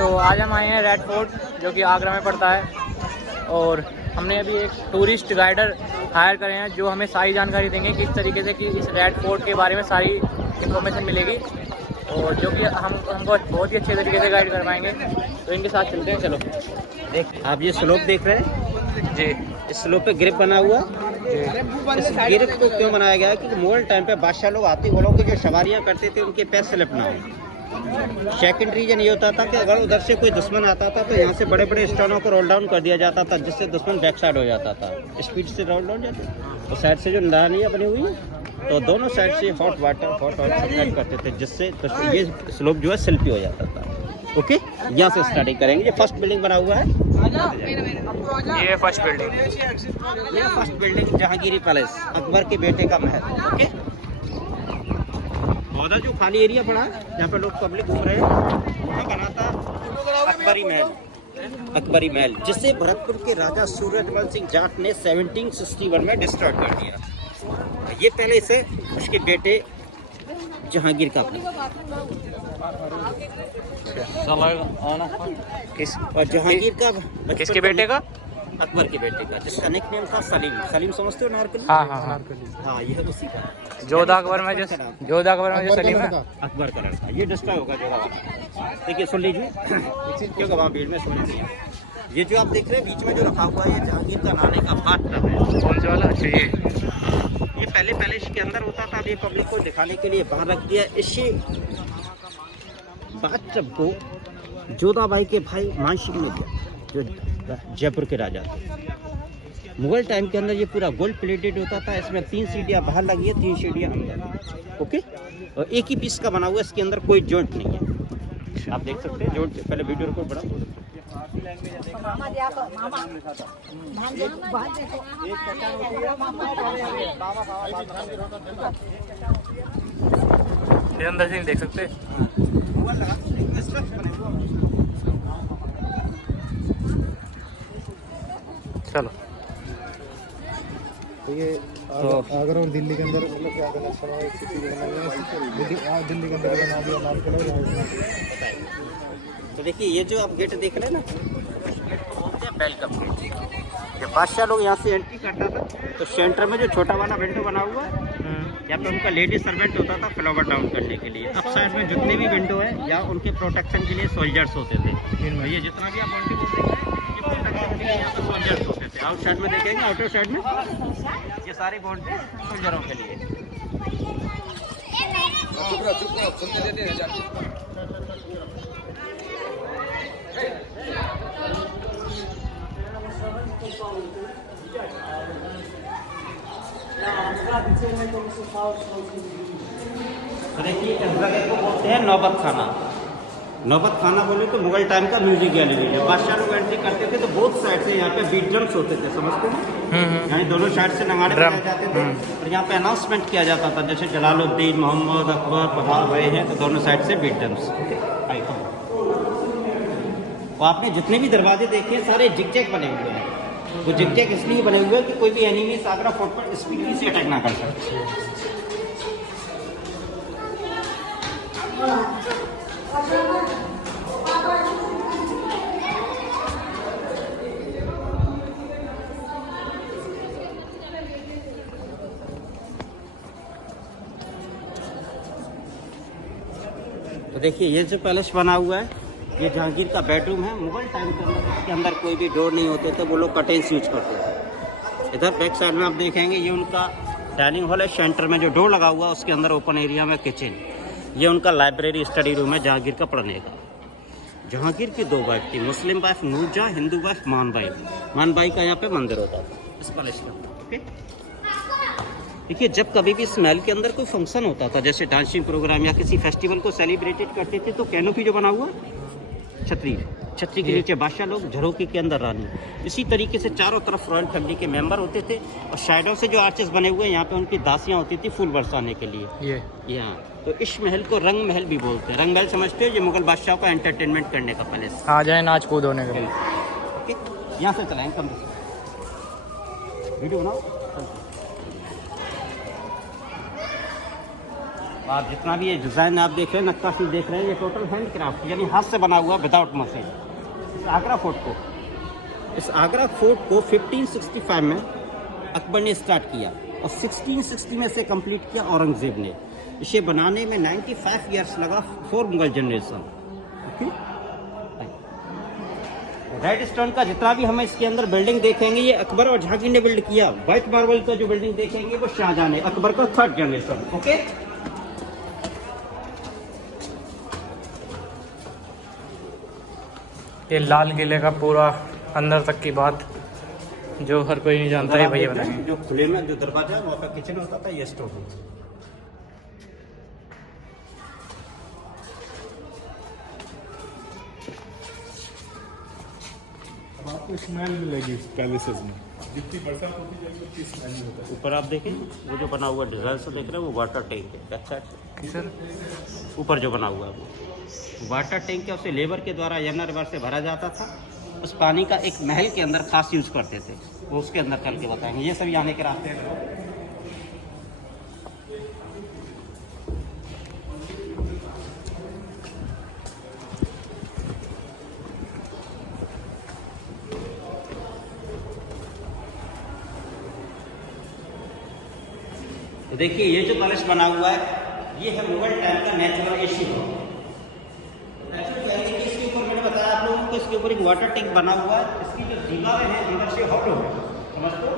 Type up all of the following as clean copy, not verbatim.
तो आज हम आए हैं रेड फोर्ट जो कि आगरा में पड़ता है, और हमने अभी एक टूरिस्ट गाइडर हायर करे हैं जो हमें सारी जानकारी देंगे किस तरीके से कि इस रेड फोर्ट के बारे में सारी इन्फॉर्मेशन मिलेगी, और जो कि हमको बहुत ही अच्छे तरीके से गाइड करवाएंगे। तो इनके साथ चलते हैं, चलो। देख आप ये स्लोप देख रहे हैं जी, इस स्लोप पे ग्रिप बना हुआ। जी, इस ग्रिप को क्यों बनाया गया है? क्योंकि मुगल टाइम पे बादशाह लोग हाथी घोड़ों की जो सवारियां करते थे उनके पैर स्लिप ना हो। सेकंड रीजन ये होता था कि अगर उधर से कोई दुश्मन आता था तो यहाँ से बड़े बड़े स्टोनों को रोल डाउन कर दिया जाता था, जिससे दुश्मन बैक साइड हो जाता था, स्पीड से रोल डाउन जाते। तो साइड से जो नदानियाँ बनी हुई तो दोनों साइड से हॉट वाटर सप्लाई करते थे, जिससे ये स्लोप जो है स्लिपी हो जाता था। ओके, यहाँ से स्टार्टिंग करेंगे। ये फर्स्ट बिल्डिंग बना हुआ है, ये फर्स्ट बिल्डिंग। ये first building Jahangiri palace, Akbar के बेटे का महल। ओके, पौधा जो खाली एरिया पड़ा है जहाँ पे लोग पब्लिक घूम रहे हैं, वहाँ बना था अकबरी महल। अकबरी महल जिसे भरतपुर के राजा सूरजमल सिंह जाट ने 1761 में डिस्ट्रॉय कर दिया। ये पहले से उसके बेटे जहांगीर का और जहांगीर का किसके बेटे का? अकबर के बेटे का, जिसका निकनेम था सलीम। सलीम समझते हो? नारकली। हाँ हाँ हाँ, हाँ, ये है उसी का। जोधा अकबर में जो सलीम है, अकबर का लड़का। ये डिस्ट्रॉय होगा जोधा वाला। देखिए सुन लीजिए क्योंकि वहाँ भीड़ में सुन लीजिए। ये जो आप देख रहे हैं बीच में जो रखा हुआ है, ये जहांगीर का नहाने का बाथ टब है। कौन से वाला? अच्छा, ये पहले पैलेस के अंदर होता था, अभी पब्लिक को दिखाने के लिए बाहर रख दिया। इसी बाथ टब को जोधाबाई के भाई मानसिंह ने दिया, जो जयपुर के राजा थे। मुगल टाइम के अंदर ये पूरा गोल्ड प्लेटेड होता था। इसमें 3 सीढ़ियाँ बाहर लगी है, 3 सीढ़ियाँ अंदर। ओके, और एक ही पीस का बना हुआ है, इसके अंदर कोई जॉइंट नहीं है। आप देख सकते हैं जॉइंट। पहले वीडियो रिकॉर्ड बड़ा ये अंदर से नहीं देख सकते। चलो, तो ये आगरा और दिल्ली के अंदर मतलब क्या करना अच्छा है, सिटी बनाया दिल्ली के अंदर नाम तो देखिए ये जो आप गेट देख रहे हैं ना, वेलकम गेट। जब बादशाह लोग यहाँ से एंट्री करता था तो सेंटर में जो छोटा वाला विंडो बना हुआ है, यहाँ पे उनका लेडी सर्वेंट होता था फ्लावर डाउन करने के लिए। अप साइड में जितने भी विंडो है या उनके प्रोटेक्शन के लिए सोल्जर्स होते थे। ये जितना भी आप विंडो देख रहे हैं, ये प्रोटेक्शन के लिए यहाँ पे सोल्जर्स होते थे। आउट साइड में देखेंगे, आउटर साइड में ये सारे बाउंड्री सोल्जरों के लिए। तो देखिए इस जगह को बोलते हैं नौबत खाना। नौबत खाना बोले तो मुगल टाइम का म्यूजिक गैलरी है। बादशाह लोग एंट्री करते थे तो बोथ साइड से यहाँ पे बीट ड्रम्स होते थे, समझते हैं? यानी दोनों साइड से नगाड़े बजाए जाते थे और यहाँ पे अनाउंसमेंट किया जाता था, जैसे जलालुद्दीन, मोहम्मद, अकबर पधार रहे हैं, तो दोनों साइड से बीट ड्रम्स। और आपने जितने भी दरवाजे देखे हैं सारे जिगजैग बने हुए हैं। वो जिगजैग इसलिए बने हुए हैं कि कोई भी एनिमी आगरा फोर्ट पर स्पीडली से अटैक ना कर सके। तो देखिए ये जो पैलेस बना हुआ है, ये जहांगीर का बेडरूम है। मुगल टाइम के अंदर इसके अंदर कोई भी डोर नहीं होते थे, वो लोग कर्टेन्स यूज करते थे। इधर बैक साइड में आप देखेंगे ये उनका डाइनिंग हॉल है। सेंटर में जो डोर लगा हुआ है उसके अंदर ओपन एरिया में किचन। ये उनका लाइब्रेरी स्टडी रूम है जहांगीर का पढ़ने का। जहांगीर की 2 वाइफ थी, मुस्लिम वाइफ नूरजहाँ, हिंदू वाइफ मानबाई। मानबाई का यहाँ पे मंदिर होता था इस पैलेस का। ओके, देखिए जब कभी भी इस महल के अंदर कोई फंक्शन होता था, जैसे डांसिंग प्रोग्राम या किसी फेस्टिवल को सेलिब्रेटेड करते थे, तो कैनोपी जो बना हुआ छतरी, छतरी के नीचे बादशाह लोग, झरोके के अंदर रानी। इसी तरीके से चारों तरफ रॉयल फैमिली के मेंबर होते थे और साइडों से जो आर्चेस बने हुए हैं यहाँ पे उनकी दासियाँ होती थी फूल बरसाने के लिए। यहाँ तो इस महल को रंग महल भी बोलते हैं। रंग महल समझते हो? ये मुगल बादशाह का एंटरटेनमेंट करने का पैलेस। आ जाए नाच कूद होने के लिए। ओके, यहाँ से चलाएं, कम वीडियो बनाओ। आप जितना भी ये डिज़ाइन आप देख रहे हैं, नक्काशी देख रहे हैं, ये टोटल हैंड क्राफ्ट यानी हाथ से बना हुआ विदाउट मशीन। इस आगरा फोर्ट को 1565 में अकबर ने स्टार्ट किया और 1660 में से कंप्लीट किया औरंगजेब ने। इसे बनाने में 95 ईयर्स लगा, 4 Mughal generation. Okay, red stone का जितना भी हमें इसके अंदर बिल्डिंग देखेंगे ये अकबर और जहांगीर ने बिल्ड किया। व्हाइट मार्बल का जो बिल्डिंग देखेंगे वो शाहजहां ने, अकबर का 3rd जनरेशन। ओके, ये लाल किले का पूरा अंदर तक की बात जो हर कोई नहीं जानता है भैया बताएंगे। जो खुले में जो दरवाजा है वहाँ पर किचन होता था, ये स्टोर होता था। आपको स्मेल मिलेगी पैलेसेस में, जितनी बरसात होती जाएगी उतनी स्मेल होता है। ऊपर आप देखें वो जो बना हुआ डिजाइन से देख रहे हैं वो वाटर टैंक है। अच्छा सर, ऊपर जो बना हुआ है वो वाटर टैंक है, उसे लेबर के द्वारा यमुना रिवर से भरा जाता था। उस पानी का एक महल के अंदर खास यूज करते थे, वो उसके अंदर चल के बताएंगे। ये सभी आने के रास्ते हैं। तो देखिए ये जो पैलेस बना हुआ है ये है मुगल टाइम का नेचुरल एशिया। इसके ऊपर मैंने बताया आप लोगों को, इसके ऊपर एक वाटर टैंक बना हुआ है। इसकी जो दीवारें हैं अंदर से हॉलो है, समझते हो,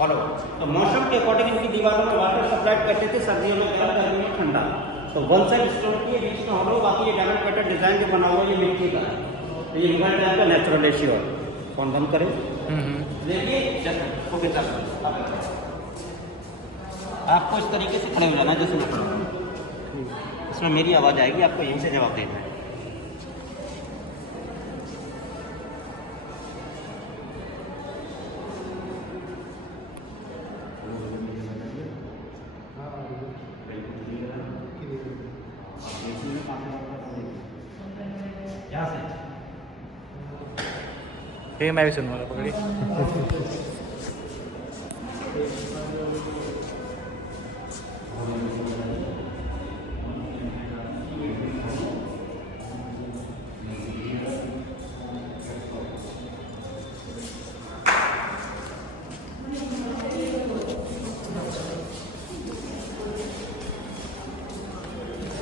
हॉलो। तो मौसम के अकॉर्डिंग इनकी दीवारों में वाटर सप्लाई करते थे, सर्दियों में गर्म, गर्मियों में ठंडा। तो वन साइड स्टोन की है, बीच में हॉलो, बाकी ये डायमंड पैटर्न डिजाइन जो बना हुआ है ये मिट्टी का है। तो ये मुगल टाइम का नेचुरल एशिया। कौन बंद करें देखिए, ओके सर, आपको इस तरीके से खड़े हो जाना जैसे मैं खड़ा हूं। इसमें मेरी आवाज़ आएगी, आपको यहीं से जवाब देना है। ठीक है, मैं भी सुनूंगा, पकड़िए।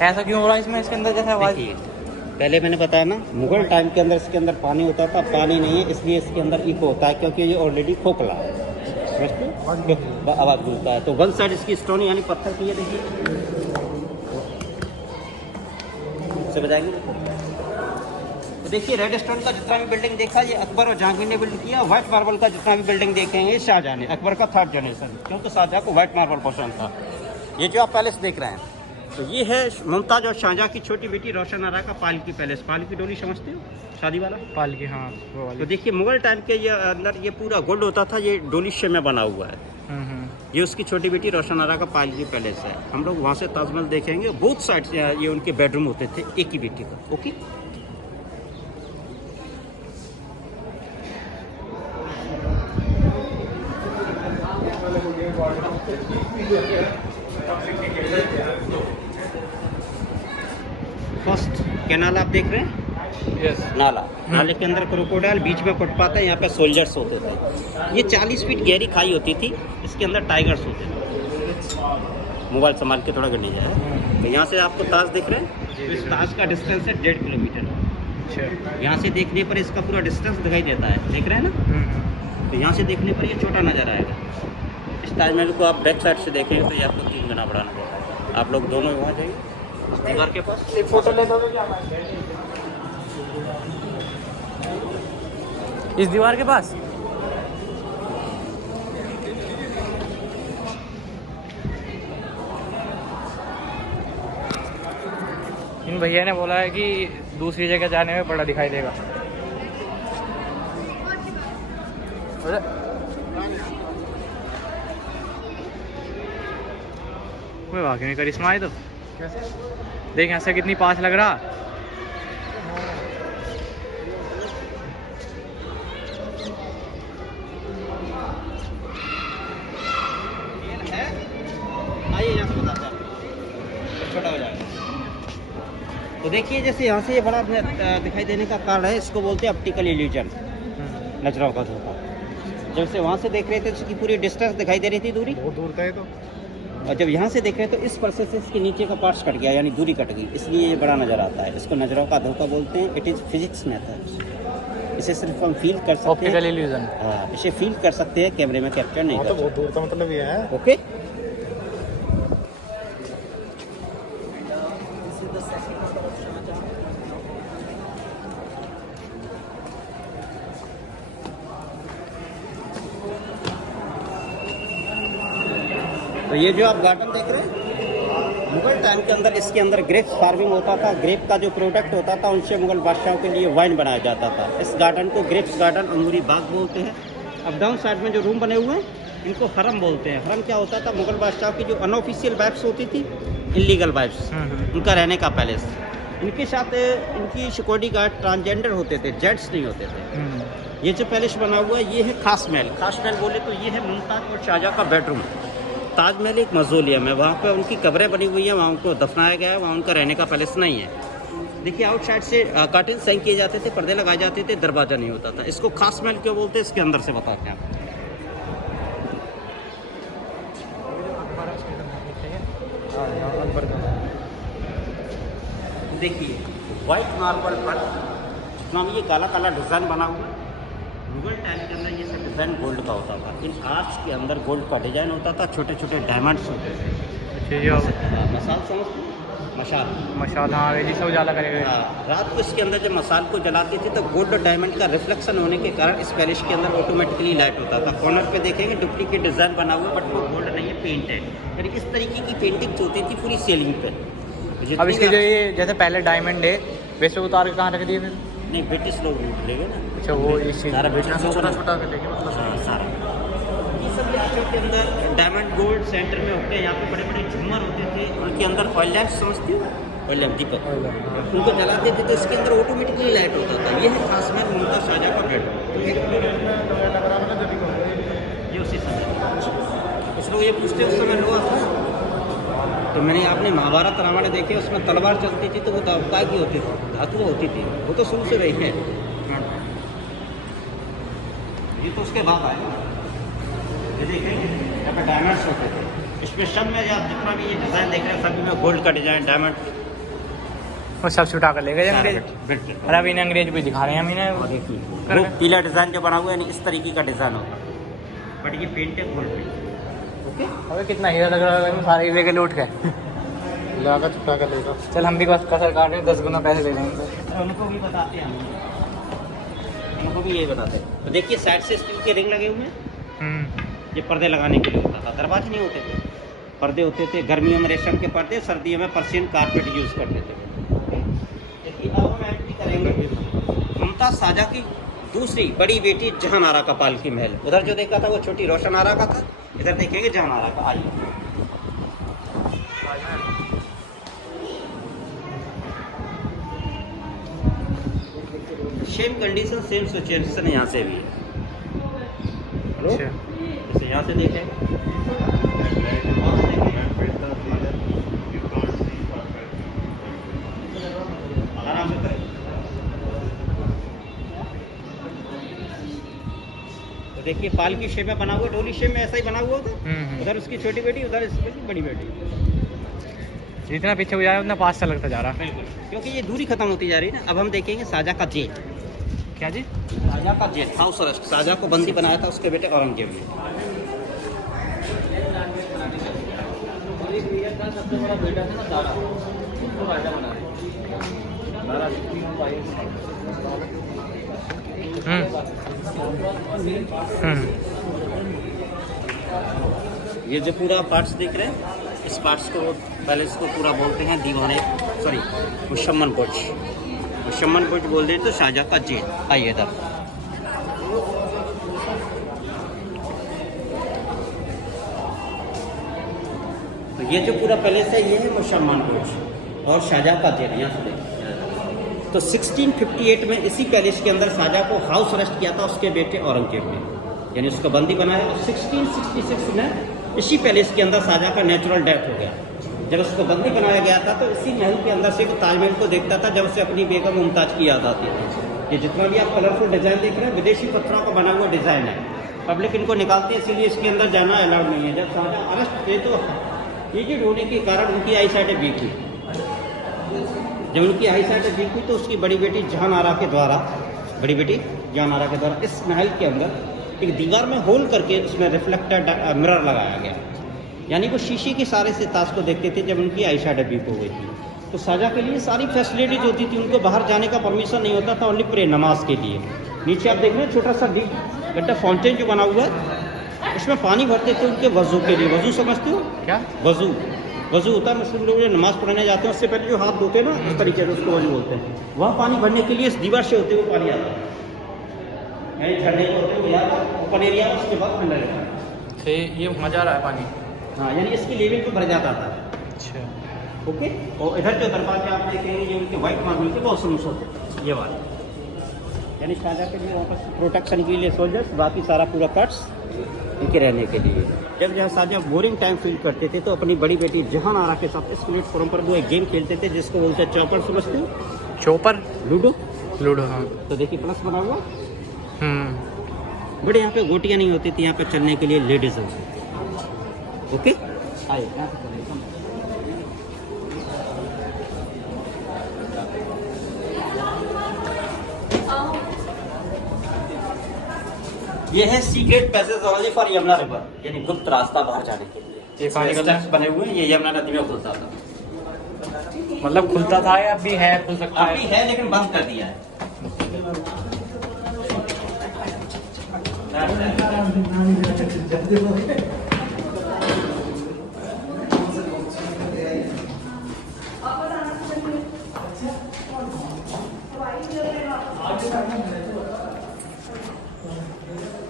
ऐसा क्यों हो रहा है इसमें, इसके अंदर जैसे आवाज? देखिए, पहले मैंने बताया ना, मुगल टाइम के अंदर इसके अंदर पानी होता था, पानी नहीं है इसलिए इसके अंदर इको होता है, क्योंकि ये ऑलरेडी खोखला है, समझते हो, आवाज़ गूंजता है। तो वन साइड इसकी स्टोन यानी पत्थर की है, देखिए से बजाएंगे। तो देखिए रेड स्टोन का जितना भी बिल्डिंग देखा ये अकबर और जहांगीर ने बिल्ड किया। व्हाइट मार्बल का जितना भी बिल्डिंग देखेंगे ये शाहजहां ने, अकबर का 3rd जनरेशन, क्योंकि शाहजहां को व्हाइट मार्बल पसंद था। ये जो आप पैलेस देख रहे हैं तो ये है मुमताज और शाहजहां की छोटी बेटी रोशन आरा का पालकी पैलेस। पालकी डोली समझते हो, शादी वाला पालकी, हाँ वो वाली। तो देखिए मुगल टाइम के ये अंदर ये पूरा गोल्ड होता था, ये डोलिशे में बना हुआ है। ये उसकी छोटी बेटी रोशन आरा का पालकी पैलेस है। हम लोग वहाँ से ताजमहल देखेंगे, बोथ साइड से ये उनके बेडरूम होते थे एक ही बेटी का। ओके, फर्स्ट कैनाल आप देख रहे हैं, यस, नाला, नाले के अंदर क्रोकोडाइल, बीच में फुटपाथ है, यहाँ पे सोल्जर्स होते थे। ये 40 फीट गहरी खाई होती थी, इसके अंदर टाइगर्स होते थे। मोबाइल संभाल के थोड़ा करने जाए। तो यहाँ से आपको ताज दिख रहे हैं, तो इस ताज का डिस्टेंस है 1.5 किलोमीटर। अच्छा, यहाँ से देखने पर इसका पूरा डिस्टेंस दिखाई देता है, देख रहे हैं ना। तो यहाँ से देखने पर ये छोटा नज़र आएगा। इस ताजमहल को आप बैक साइड से देखेंगे तो ये आपको 3 गुना बड़ा नजर आएगा। आप लोग दोनों वहाँ जाइए दीवार के पास, एक फोटो ले दो। इस दीवार के पास इन भैया ने बोला है कि दूसरी जगह जाने में बड़ा दिखाई देगा। कोई वाकई नहीं, करिश्मा है तो देख यहाँ से कितनी पास लग रहा। आइए यहाँ से बताते हैं। तो देखिए जैसे यहाँ से ये बड़ा दिखाई देने का कारण है, इसको बोलते हैं ऑप्टिकल इल्यूजन, नजरों का धोखा। जब से वहाँ से देख रहे थे तो इसकी पूरी डिस्टेंस दिखाई दे रही थी, दूरी बहुत दूर था ये तो। और जब यहाँ से देख रहे हैं तो इस प्रोसेस से इसके नीचे का पार्ट्स कट गया, यानी दूरी कट गई, इसलिए ये बड़ा नज़र आता है। इसको नज़रों का धोखा बोलते हैं। It is physics method. इसे सिर्फ हम फील कर सकते ऑप्टिकल हैं, इल्यूजन। हाँ, इसे फील कर सकते हैं, कैमरे में कैप्चर नहीं कर तो बहुत दूर था, मतलब ये है। सकते। ओके, तो ये जो आप गार्डन देख रहे हैं, मुगल टाइम के अंदर इसके अंदर ग्रेप्स फार्मिंग होता था। ग्रेप का जो प्रोडक्ट होता था उनसे मुगल बादशाहों के लिए वाइन बनाया जाता था। इस गार्डन को ग्रेप्स गार्डन, अंगूरी बाग बोलते हैं। अब डाउन साइड में जो रूम बने हुए हैं इनको हरम बोलते हैं। हरम क्या होता था? मुगल बादशाहों की जो अनऑफिशियल वाइफ्स होती थी, इलीगल वाइफ्स, उनका रहने का पैलेस। इनके साथ इनकी सिक्योरिटी गार्ड ट्रांसजेंडर होते थे, जेंट्स नहीं होते थे। ये जो पैलेस बना हुआ है ये है खास महल। खास महल बोले तो ये है मुमताज़ और शाहजहाँ का बेडरूम। ताजमहल एक मज़ोलियम है, वहाँ पे उनकी कब्रें बनी हुई हैं, वहाँ उनको दफनाया गया है, वहाँ उनका रहने का पैलेस नहीं है। देखिए आउटसाइड से कर्टेन साइन किए जाते थे, पर्दे लगाए जाते थे, दरवाज़ा नहीं होता था। इसको खास महल क्यों बोलते हैं, इसके अंदर से बताते हैं आपको। देखिए वाइट मार्बल पर जितना ये काला काला डिज़ाइन बना हुआ है, मुगल टाइम के अंदर ये सब डिज़ाइन गोल्ड का होता था। इन आर्च के अंदर गोल्ड का डिज़ाइन होता था, छोटे छोटे डायमंड्स होते थे। मसाल समझते हैं? मशाल, मशाल, हाँ ये सब उजाला करेगा। हाँ, रात को इसके अंदर जब मसाल को जलाते थे तो गोल्ड और डायमंड का रिफ्लेक्शन होने के कारण इस पैलेस के अंदर ऑटोमेटिकली लाइट होता था। कॉर्नर पे देखेंगे डुप्लीकेट डिज़ाइन बना हुआ, बट वो गोल्ड नहीं है, पेंट है। यानी इस तरीके की पेंटिंग होती थी पूरी सीलिंग पे। अब इसके जो ये जैसे पहले डायमंड है वैसे उतार के कहाँ रख दिए थे? नहीं, ब्रिटिश लोग लूट लेंगे ना। अच्छा, वो इसी सारा ब्रिटिश लोग छोटा छोटा कर देंगे मतलब। हाँ, सारा ये सब आर्चों के अंदर डायमंड गोल्ड सेंटर में होते हैं। यहाँ पे बड़े बड़े झूमर होते थे, उनके अंदर ऑयल लैम्प, समझती हो? ऑयल लैम्प, दीपक, उनको जलाते थे तो इसके अंदर ऑटोमेटिकली लाइट होता था। ये है खास महल मुमताज़ शाहजहाँ का बेडरूम। ये उसी समय कुछ लोग ये पूछते हैं उस समय लोहा था, तो मैंने आपने महाभारत रामायण देखे, उसमें तलवार चलती थी तो वो काय की होती थी, धातु होती थी, वो तो शुरू से रही है। ये तो उसके बाद आए, ये देखेंगे यहाँ पे डायमंड्स होते थे। इसमें सब में आप जितना भी ये डिज़ाइन देख रहे हैं सभी में गोल्ड का डिज़ाइन, डायमंड, वो सब छुटा कर ले गए अंग्रेज। बिल्कुल। अरे अभी इन्हें अंग्रेज भी दिखा रहे हैं हम इन्हें। और देखिए वो पीला डिज़ाइन जो बना हुआ है इस तरीके का डिज़ाइन होता है, बट ये पेंट है गोल्ड पेंट। ओके, अबे कितना हीरा लग रहा है, सारे हीरे के लूट गए। लागा छुटा कर लेगा। चल हम भी बस कसर काट रहे हैं, 10 गुना पैसे ले लेंगे। तो उनको भी बताते हैं, उनको भी यही बताते हैं। तो देखिए साइड से स्टील के रिंग लगे हुए हैं, ये पर्दे लगाने के लिए होता था। दरवाजे नहीं होते थे, पर्दे होते थे। गर्मियों में रेशम के पर्दे, सर्दियों में पर्शियन कारपेट यूज़ करते थे। देखिए अब हम एंट्री करेंगे मुमताज़ शाहजहाँ की दूसरी बड़ी बेटी जहान आरा का पालकी महल। उधर जो देखा था वो छोटी रोशन आरा का था, इधर देखेंगे जहान आरा का। आइए, सेम कंडीशन, सेम सिचुएशन यहाँ से भी है। हेलो, जैसे यहाँ से देखें, आराम से करें। तो देखिए पालकी शेप में बना हुआ, डोली शेप में ऐसा ही बना हुआ होता। उधर उसकी छोटी बेटी, उधर इसकी बड़ी बेटी। जितना पीछे हो जाए उतना पास सा लगता जा रहा है। बिल्कुल, क्योंकि ये दूरी खत्म होती जा रही है ना। अब हम देखेंगे शाहजहाँ का जेल। क्या जी? शाहजहाँ का जेल, हाउस अरेस्ट। शाहजहाँ को बंदी बनाया था उसके बेटे औरंगजेब ने। सबसे बड़ा बेटा था ना दारा, उसको राजा बना रहे। ये जो पूरा पार्ट्स दिख रहे हैं, इस पार्ट्स को पैलेस को पूरा बोलते हैं दीवाने, सॉरी मुशम्मन बुर्ज। मुशम्मन बुर्ज बोल दे तो शाहजहाँ का जेल। आइए इधर, तो ये जो पूरा पैलेस है ये है मुशम्मन बुर्ज और शाहजहाँ का जेल। यहाँ से देखिए तो 1658 में इसी पैलेस के अंदर शाहजहाँ को हाउस अरेस्ट किया था उसके बेटे औरंगजेब ने, यानी उसको बंदी बनाया। और 1666 में इसी पैलेस के अंदर शाहजहाँ का नेचुरल डेथ हो गया। जब उसको बंदी बनाया गया था तो इसी महल के अंदर से वो ताजमहल को देखता था, जब उसे अपनी बेगम मुमताज की याद आती थी। ये जितना भी आप कलरफुल डिज़ाइन देख रहे हैं विदेशी पत्थरों का बना हुआ डिज़ाइन है, पब्लिक इनको निकालती है, इसीलिए इसके अंदर जाना अलाउड नहीं है। जब शाहजहाँ अरेस्ट थे तो एजेड होने के कारण उनकी आई साइड वीक हुई। जब उनकी आई साइड वीक हुई तो उसकी बड़ी बेटी जहांआरा के द्वारा इस महल के अंदर एक दीवार में होल करके उसमें रिफ्लेक्टेड मिरर लगाया गया, यानी वो शीशे के सारे से ताज को देखते थे जब उनकी आई साइड वीक हो गई थी। तो शाहजहाँ के लिए सारी फैसिलिटीज होती थी, उनको बाहर जाने का परमिशन नहीं होता था, ओनली प्रे नमाज के लिए। नीचे आप देख रहे हैं छोटा सा गड्ढा फाउंटेन जो बना हुआ है, उसमें पानी भरते थे उनके वजू के लिए। वजू समझते हो क्या? वजू होता है, मुस्लिम लोग जो नमाज पढ़ने जाते हैं उससे पहले जो हाथ धोते हैं ना, इस तरीके से उसको वजू बोलते हैं। वहाँ पानी भरने के लिए इस दीवार से होते हुए पानी आता है, यानी झरने को होते हुए ओपन एरिया, उसके बाद ठंडा रहता है। से ये मजा आ रहा है पानी। हाँ, यानी इसकी लेवल पे भर जाता था। अच्छा, ओके। और इधर जो दरवाजे आप देखेंगे ये उनके व्हाइट मार्बल के बहुत समूस होते हैं, ये वाले, यानी शाहजहाँ के लिए वहाँ पर प्रोटेक्शन के लिए सोल्जर्स, बाकी सारा पूरा पार्ट्स इनके रहने के लिए। जब जहाँ शाहजहाँ बोरिंग टाइम फील करते थे तो अपनी बड़ी बेटी जहांआरा के साथ इस प्लेटफॉर्म पर वो एक गेम खेलते थे जिसको बोलते हैं चौपर, समझते हो? Chopper, ludo. हाँ। तो देखिए प्लस बना हुआ। बड़े यहाँ पे गोटियाँ नहीं होती थी, यहाँ पे चलने के लिए लेडीज होती थी। ओके, आइए यहाँ पे चलिए। ये है secret passage only for Yamuna river, यानी गुप्त रास्ता बाहर जाने के लिए। ये पानी का स्टेप्स बने हुए हैं, ये यमुना नदी में खुलता था। मतलब खुलता था या अभी है, खुल सकता अभी है लेकिन बंद कर दिया है।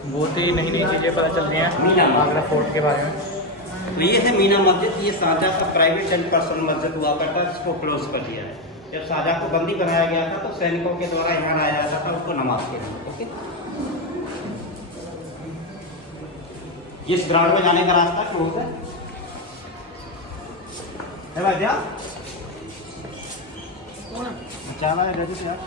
बहुत ही नई नई चीज़ें पता चल रही हैं आगरा फोर्ट के बारे में। तो ये है मीना मस्जिद, ये शाहजहाँ का प्राइवेट एंड पर्सनल मस्जिद हुआ करता है, इसको क्लोज कर दिया है। जब शाहजहाँ को बंदी बनाया गया था तो सैनिकों के द्वारा यहाँ लाया जाता था उसको नमाज के लिए। ओके, ये इस ग्राउंड में जाने का रास्ता क्लोज है भाई क्या जाना है जल्दी से यार।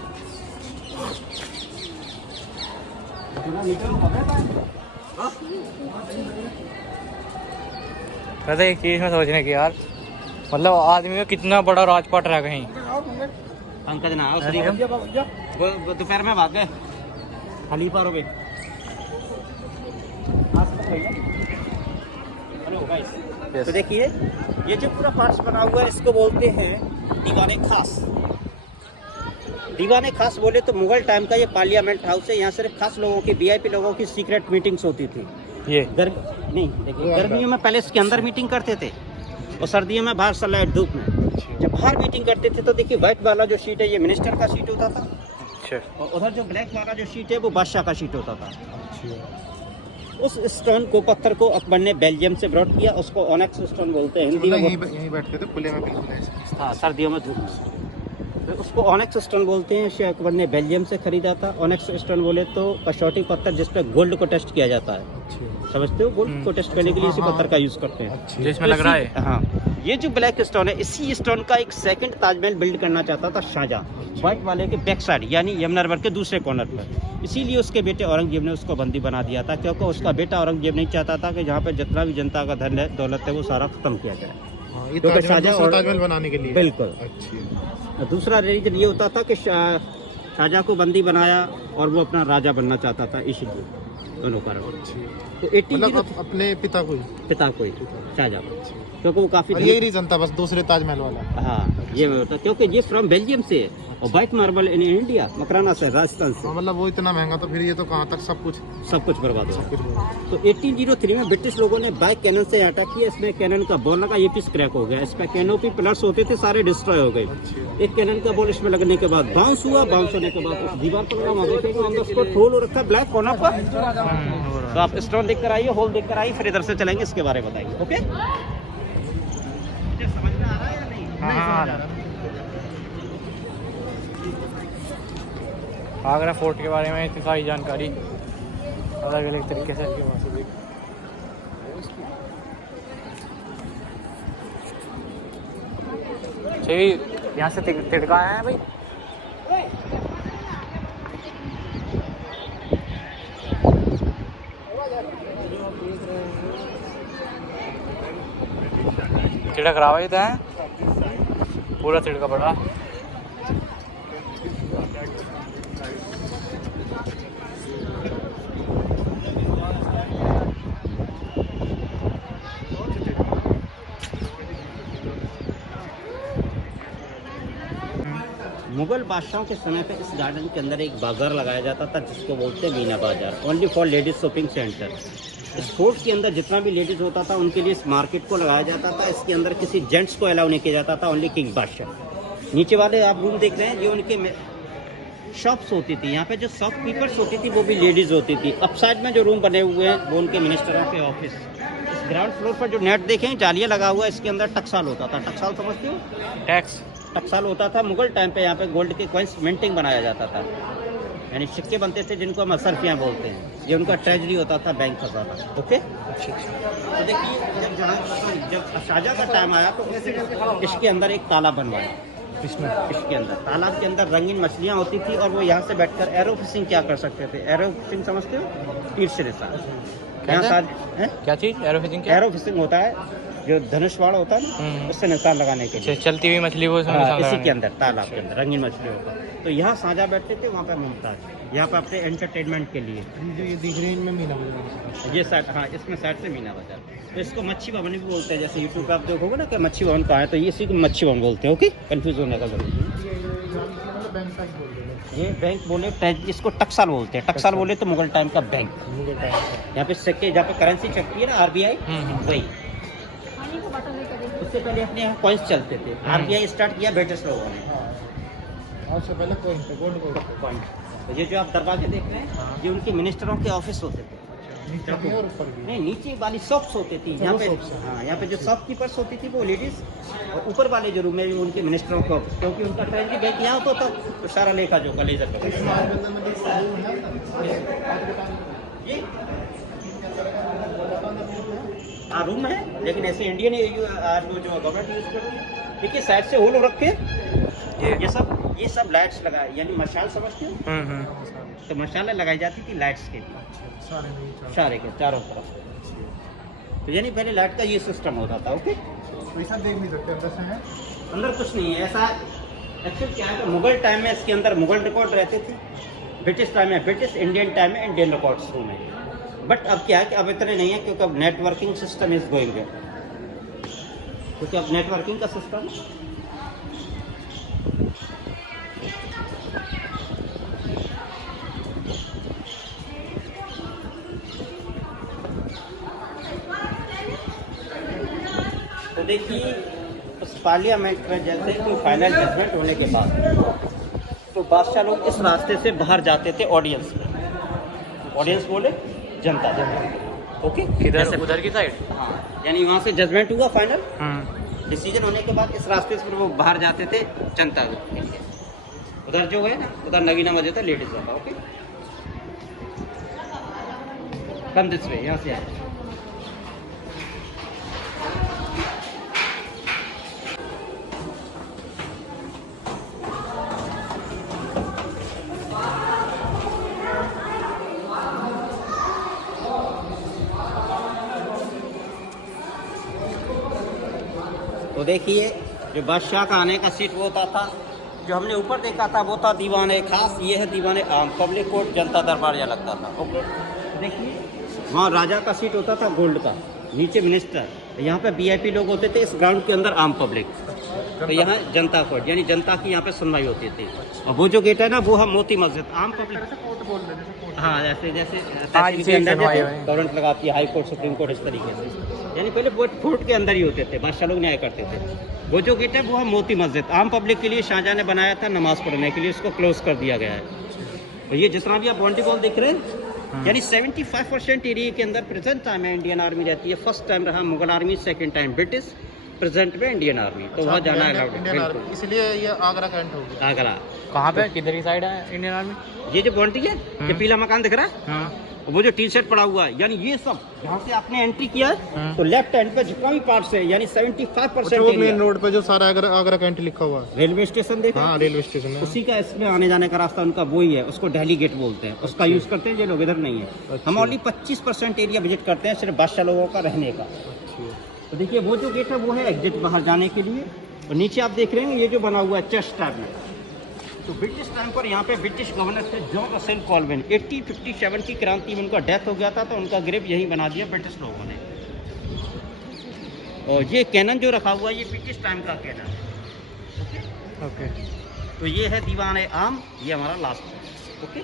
पता एक चीज़ में सोचने की यार, मतलब आदमी में कितना बड़ा राजपाट रहा कहीं। पंकज ना वो दोपहर में भाग गए खलीफा रोबे। तो देखिए ये जो पूरा पार्ट्स बना हुआ है इसको बोलते हैं दीवाने खास। दीवाने खास बोले तो मुगल टाइम का ये पार्लियामेंट हाउस है, यहाँ सिर्फ खास लोगों की, वीआईपी लोगों की सीक्रेट मीटिंग्स होती थी। ये नहीं देखिए, गर्मियों में पैलेस के अंदर मीटिंग करते थे और सर्दियों में बाहर सनलाइट धूप में। जब बाहर मीटिंग करते थे तो देखिए व्हाइट वाला जो शीट है ये मिनिस्टर का शीट होता था, और उधर जो ब्लैक वाला जो शीट है वो बादशाह का शीट होता था। उस स्टोन को, पत्थर को अकबर ने बेल्जियम से ब्रॉड किया, उसको ओनेक्स स्टोन बोलते हैं हिंदी में। यहीं बैठते थे खुले में, बिल्कुल ऐसे। हाँ, सर्दियों में धूप में, तो उसको ओनेक्स स्टोन बोलते हैं। शेख अकबर ने बेल्जियम से खरीदा था। ओनेक्स स्टोन बोले तो कसौटी पत्थर जिस पे गोल्ड को टेस्ट किया जाता है, समझते हो? गोल्ड को टेस्ट करने के लिए इसी पत्थर का यूज करते हैं जिसमें लग रहा है। हाँ, ये जो ब्लैक स्टोन है, इसी स्टोन का एक सेकंड ताजमहल बिल्ड करना चाहता था शाहजहाँ, व्हाइट वाले के बैक साइड, यानी यमुना रिवर के दूसरे कॉर्नर पर। इसीलिए उसके बेटे औरंगजेब ने उसको बंदी बना दिया था, क्योंकि उसका बेटा औरंगजेब नहीं चाहता था कि जहाँ पे जितना भी जनता का धन है, दौलत है, वो सारा खत्म किया जाए। ये ताजमहल बनाने के लिए। बिल्कुल। दूसरा रीजन ये होता था कि शाहजहाँ को बंदी बनाया और वो अपना राजा बनना चाहता था, इसलिए दोनों कारण। तो 18 मतलब अपने पिता को ही शाहजहाँ, क्योंकि वो काफी यही रीजन था बस, दूसरे ताजमहल वाला। हाँ, ये होता क्योंकि ये फ्रॉम बेल्जियम से और white marble in India, Makrana से, राजस्थान से। मतलब वो इतना महंगा, तो फिर ये तो कहाँ तक सब कुछ बर्बाद हो। तो 1803 में ब्रिटिश लोगों ने बाय कैनन से अटैक किया। इसमें कैनन का बॉल लगा, ये पीस क्रैक हो गया। इस पर कैनोपी पिलर्स होते थे, सारे डिस्ट्रॉय हो गए। एक कैनन का बॉल इसमें लगने के बाद बाउंस हुआ, बाउंस होने के बाद उस दीवार पर लगा, वहाँ देखेंगे ऑन द स्पॉट होल हो रखा है ब्लैक कॉर्नर पर। तो आप स्टोन देख कर आइए, होल देख कर आइए, फिर इधर से चलेंगे, इसके बारे में बताएंगे। ओके, समझ में आ रहा है या नहीं? आगरा फोर्ट के बारे में इतनी सारी जानकारी अलग अलग तरीके से आपके पास। चाहिए यहाँ से तिड़का आया है भाई। तिड़क रहा भाई है, पूरा तिड़का पड़ा। मुगल बादशाहों के समय पे इस गार्डन के अंदर एक बाजार लगाया जाता था जिसको बोलते हैं मीना बाजार, only for ladies shopping centre. इस फोर्ट के अंदर जितना भी लेडीज होता था उनके लिए इस मार्केट को लगाया जाता था। इसके अंदर किसी जेंट्स को अलाउ नहीं किया जाता था, ओनली किंग बादशाह। नीचे वाले आप रूम देख रहे हैं, ये उनके शॉप्स होती थी। यहाँ पे जो शॉपकीपर्स होती थी वो भी लेडीज होती थी। अब साइड में जो रूम बने हुए हैं वो उनके मिनिस्टरों के ऑफिस। इस ग्राउंड फ्लोर पर जो नेट देखें जालियाँ लगा हुआ है, इसके अंदर टकसाल होता था। टकसाल समझते हो? टैक्स टकसाल होता था। मुगल टाइम पे यहाँ पे गोल्ड के कॉइन्स मिंटिंग बनाया जाता था, यानी सिक्के बनते थे जिनको हम असरफियाँ बोलते हैं। ये उनका ट्रेजरी होता था, बैंक खजाना। ओके, तो देखिए जब शाहजहाँ का टाइम आया तो इसके अंदर एक तालाब बनवाया। इसके अंदर तालाब के अंदर रंगीन मछलियाँ होती थी और वो यहाँ से बैठकर एरो फिशिंग क्या कर सकते थे। एरो फिशिंग समझते हो? तीर से निशान। क्या चीज़? Arrow fishing? एरो फिशिंग होता है जो धनुषवाड़ होता है ना, उससे निशान लगाने के लिए। चलती हुई मछली वो इसी के अंदर तालाब के अंदर रंगीन मछली होता। तो यहाँ शाहजहाँ बैठते थे, वहाँ पर मुमताज, यहाँ पर अपने एंटरटेनमेंट के लिए। जो ये दिख रही है इनमें मीना बाजार, ये साइड, हाँ इसमें साइड से मीना बाजार। तो इसको मच्छी भवन भी बोलते हैं। जैसे यूट्यूब पे आप देखोगे ना कि मच्छी भवन कहाँ है, तो ये इसी को मच्छी भवन बोलते हैं। ओके, कंफ्यूज होने का जरूरत नहीं। ये बैंक बोले, इसको टकसाल बोलते हैं। टकसाल बोले तो मुगल टाइम का बैंक। यहाँ पे सिक्के, जहाँ पे करेंसी चलती है ना RBI, वही। उससे पहले अपने यहाँ कॉइन्स चलते थे। RBI स्टार्ट किया ब्रिटिश लोगों ने। उससे पहले गोल्ड कॉइन। तो ये जो आप दरवाजे देख रहे हैं, ये उनके मिनिस्टरों के ऑफिस होते थे। नीचे भी और ऊपर भी। नहीं, नीचे वाली शॉप्स होती थी यहाँ पे। हाँ, यहाँ पे जो शॉपकीपर्स होती थी वो लेडीज, और ऊपर वाले जो रूम में उनके मिनिस्टरों के ऑफिस, क्योंकि उनका ट्रेजरी बैंक यहाँ होता था। तो सारा लेखा जोखा लेजर ये हाँ रूम है, लेकिन ऐसे इंडियन आज वो जो गवर्नमेंट यूज कर रही है। देखिए साइड से होल रख के ये सब लाइट्स लगाए, यानी मशाल समझते हो? तो मशालें लगाई जाती थी लाइट्स के लिए, सारे के चारों तरफ। तो यानी पहले लाइट का ये सिस्टम होता था। ओके, ऐसा देख नहीं सकते अंदर से है, अंदर कुछ नहीं है ऐसा। एक्चुअली क्या है कि मुगल टाइम में इसके अंदर मुगल रिकॉर्ड रहते थे, ब्रिटिश टाइम में ब्रिटिश, इंडियन टाइम में इंडियन रिकॉर्ड्स रूम है। बट अब क्या है कि अब इतने नहीं है, क्योंकि अब नेटवर्किंग सिस्टम इज गोइंग है, क्योंकि अब नेटवर्किंग का सिस्टम। तो देखिए उस पार्लियामेंट में जैसे कोई फाइनल जजमेंट होने के बाद तो बादशाह लोग इस रास्ते से बाहर जाते थे ऑडियंस में। ऑडियंस बोले जनता। ओके, किधर? उधर की साइड? हाँ, यानी वहाँ से जजमेंट हुआ फाइनल, डिसीजन होने के बाद इस रास्ते से वो बाहर जाते थे जनता के लिए। उधर जो है ना, उधर नगीना मस्जिद है, लेडीज वाला। ओके, कम दिस वे, यहाँ से आए। तो देखिए जो बादशाह का आने का सीट वो होता था, जो हमने ऊपर देखा था वो था दीवान खास। ये है दीवान आम, पब्लिक कोर्ट, जनता दरबार या लगता था। ओके, देखिए वहाँ राजा का सीट होता था गोल्ड का, नीचे मिनिस्टर, यहाँ पे VIP लोग होते थे। इस ग्राउंड के अंदर आम पब्लिक, तो यहाँ जनता कोर्ट, यानी जनता की यहाँ पे सुनवाई होती थी। और वो जो गेट है ना, वो है मोती मस्जिद। आम पब्लिक, हाँ जैसे गवर्नमेंट लगाती है, हाई कोर्ट, सुप्रीम कोर्ट, इस तरीके से। यानी पहले वो फोर्ट के अंदर ही होते थे, बादशाह लोग न्याय करते थे। वो जो गेट है वो है मोती मस्जिद। आम पब्लिक के लिए शाहजहाँ ने बनाया था, नमाज पढ़ने के लिए, उसको क्लोज कर दिया गया है। तो ये जितना भी आप बाउंड्री वॉल देख रहे हैं, यानी 75% एरिया के अंदर प्रेजेंट टाइम में इंडियन आर्मी रहती है। फर्स्ट टाइम रहा Mughal army, second time British, present में इंडियन आर्मी। तो वहाँ जाना है, इसलिए ये आगरा कैंट हो गया। आगरा कहाँ पे, किधर की साइड है इंडियन आर्मी? ये जो बाउंड्री है, ये पीला मकान दिख रहा है, वो जो टी शर्ट पड़ा हुआ है, यानी ये सब जहाँ से आपने एंट्री किया है तो लेफ्ट हैंड पे जितना भी पार्ट्स है यानी 75% वो मेन रोड पे जो सारा आगरा कैंट लिखा हुआ है, रेलवे स्टेशन देखा, हाँ रेलवे स्टेशन है। उसी का इसमें आने जाने का रास्ता उनका वही है, उसको दिल्ली गेट बोलते हैं, उसका यूज़ करते हैं। ये लोग इधर नहीं है। हम ओनली 25% एरिया विजिट करते हैं, सिर्फ बादशाह लोगों का रहने का। तो देखिए वो जो गेट है वो है एग्जिट बाहर जाने के लिए, और नीचे आप देख रहे हैं ये जो बना हुआ है चर्च टाइप में। तो ब्रिटिश टाइम पर यहाँ पे ब्रिटिश गवर्नर थे जॉन रसेल कॉल्विन। 1857 की क्रांति में उनका डेथ हो गया था, तो उनका ग्रेव यहीं बना दिया ब्रिटिश लोगों ने। और ये कैनन जो रखा हुआ है ये ब्रिटिश टाइम का कैनन है। ओके। तो ये है दीवान आम, ये हमारा लास्ट। ओके।